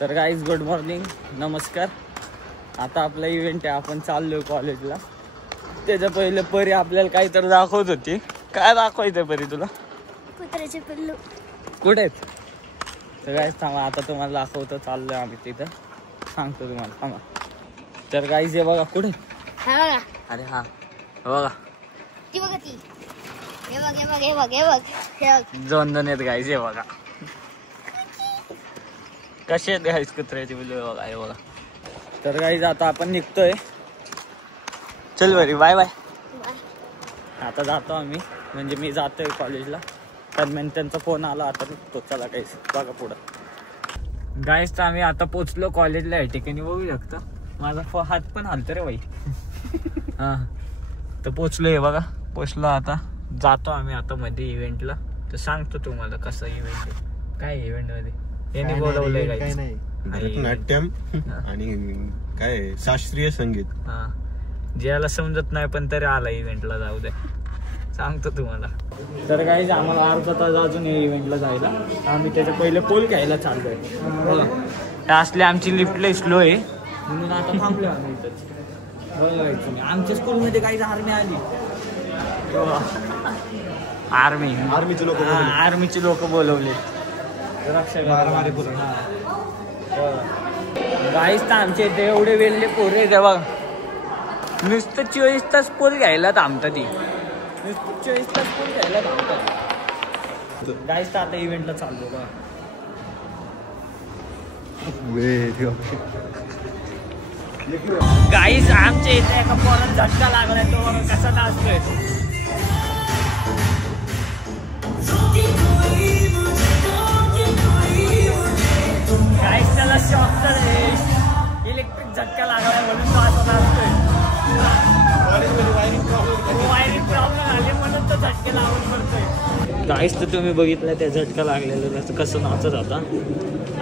तर guys good morning, नमस्कार. आता आपला इव्हेंट आहे, आपण चाललोय कॉलेजला. त्याच्या पहिले परी आपल्याला काहीतरी दाखवत होती. काय दाखवायचंय परी तुला? कुत्र्याचे पिल्लू. कुठे आहेत? तर गाईज थांबा, आता तुम्हाला दाखवतो. चाललोय आम्ही तिथं, सांगतो तुम्हाला, थांबा. तर गाईज हे बघा कुठे. अरे हा बघा, ती बघा ती. हे बघ हे बघ हे बघ हे बघ हे बघ. 2 आहेत गाईज. हे बघा कसे आहेत गाईज कुत्र्याचे पिल्लू. बघा हे बघा. तर गाईज आता आपण निघतोय. चल बरी, बाय बाय. आता जातो आम्ही, म्हणजे मी जातोय कॉलेजला. दरम्यान त्यांचा फोन आला, आता निघतो. चला गाईज बघा पुढं. गाईज तर आम्ही आता पोचलो कॉलेजला. या ठिकाणी बघू शकता माझा हात पण हलतो रे बाई. हा तर पोचलो. हे बघा पोचलो. आता जातो आम्ही आता मध्ये इव्हेंटला. तर सांगतो तुम्हाला कसं इव्हेंट आहे, काय इव्हेंट मध्ये यांनी बोलवलंय. काय नाही, भरतनाट्यम आणि काय शास्त्रीय संगीत. हा ज्याला समजत नाही पण तरी आला इव्हेंटला. जाऊ दे, सांगतो तुम्हाला. तर काही आम्हाला अर्धा तास अजून इव्हेंटला जायला. आम्ही त्याच्या पहिले पोल घ्यायला चाललोय. बघा असले आमची लिफ्ट लय स्लो आहे, म्हणून आता थांबलो आम्ही इथंच. बघायचं मी आमच्या स्कूलमध्ये काही आर्मी आली. आर्मीचे लोक बोलवले. गाईस तर आमच्या इथे एवढे वेळले पोरे बघा, नुसतं 24 तास पोल घ्यायला थांबतात. ती नुसतं 24 तास पोल घ्यायला थांबतात. गाईस तर आता इव्हेंटला चाललो बघा. गाईस आमच्या इथे एका पोरात झटका लागलाय. तो कसा नाचतोय. गाईस त्याला शॉक इलेक्ट्रिक झटका लागलाय म्हणून तो असं नाचतोय. वायरिंग प्रॉब्लेम आले म्हणून तो झटके लावून पडतोय. गाईस तर तुम्ही बघितलं त्या झटका लागलेलं त्याचं कसं नाचत होता.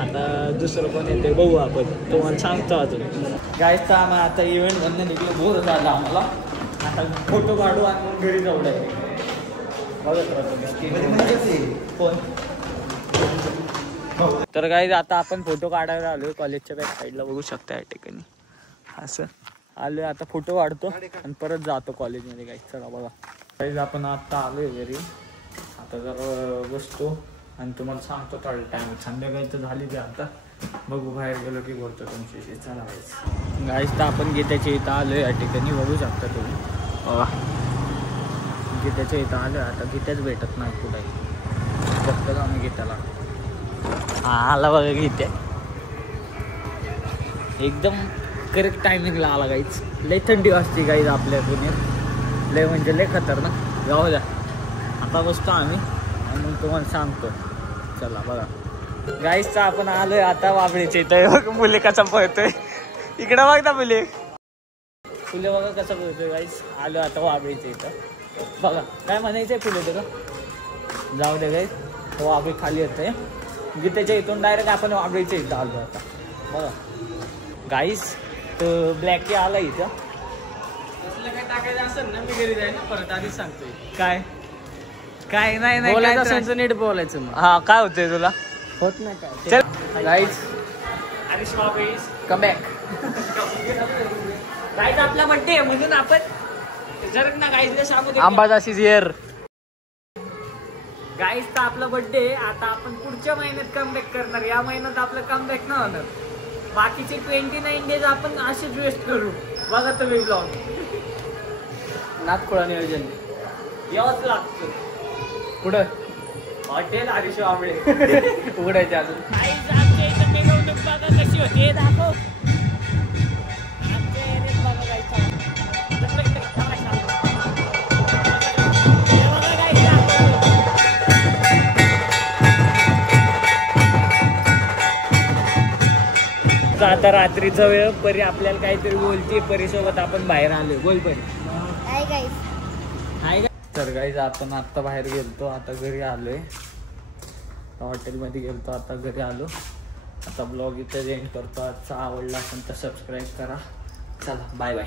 आता दुसरं पण येते, बघू आपण, तुम्हाला सांगतो अजून. गाईस तर आम्हाला आता इव्हेंट बनणं निघलं, बोर झाला आम्हाला. आता फोटो काढू आणि मग घरी जाऊ द्यायचे. बघत राहतो फोन. तर गाईस आता आपण फोटो काढायला आलोय कॉलेजच्या बॅक साईडला. बघू शकता या ठिकाणी असं आलोय. आता फोटो काढतो आणि परत जातो कॉलेजमध्ये. गाईस चला बघा. गाईस आपण आता आलोय घरी. आता जरा बसतो आणि तुम्हाला सांगतो थोडं टाइम. संध्याकाळी तर झाली ते. आता बघू बाहेर गेलो की बोलतो तुमच्याशी. चला गाईस. गाईस तर आपण गीत्याच्या इथं आलोय या ठिकाणी. बघू शकता तुम्ही. गीत्याच्या इथं आलोय. आता गीत्याच भेटत नाही कुठे. बघतो का आम्ही गीत्याला. हा आला बघा गीत्या. एकदम करेक्ट टायमिंगला आला. गाईच लय थंडी वाजते गाईज आपल्या पुण्यात. लय म्हणजे लय खतरनाक. जाऊ द्या आता बसतो आम्ही आणि मग तुम्हाला सांगतो. चला बघा. गाईसचा आपण आलोय आता वाबळीच्या इथं. मुले कसा पळतोय इकडं बघ ना. मुले बघा कसा पळतोय. गाईस आलो आता वाबळीच्या इथं. बघा काय म्हणायचंय फुले तुला. जाऊ दे गाईस. वाबळी खाली येतोय. गीतेच्या इथून डायरेक्ट आपण वाबळीच्या इथं आलो आता. बघा गाईस तर ब्लॅक आला इथं. काय टाकायचं असेल ना मी घरी जाईल ना परत. आधीच सांगतोय. काय काय नाही बोलायचं असेल तर नीट बोलायचं. मग हा काय होतंय तुला. होत नाही काय. चल गाईज हरीश बाबीज कम बॅक. गाईज आपला बर्थडे आहे म्हणून आपण जर ना गाईजला सांगू. अंबादासी हिअर. गाईज तर आपला बर्थडे. आता आपण पुढच्या महिन्यात कमबॅक करणार. या महिन्यात आपलं कमबॅक नाही होणार. बाकीचे 29 डेज आपण असेच वेस्ट करू. बघा तुम्ही ब्लॉग. नागखोळा नियोजन यावंच लागतं. कुठं हॉटेल हरीश आंबळे उघडायचे अजून. आमच्या इथं मिरवणूक बघा कशी होती दाखव. आमच्या एरियात बघा गायचं. आता रात्रीचा वेळ. परी आपल्याला काहीतरी बोलते. परीसोबत आपण बाहेर आलोय. बोल परी. तर गाईज आपण आता बाहेर गेलतो. आता घरी आलोय. हॉटेलमध्ये गेलतो. आता घरी आलो. आता ब्लॉग इथे एंड करतो. आजचा आवडला असेल तर सबस्क्राईब करा. चला बाय बाय.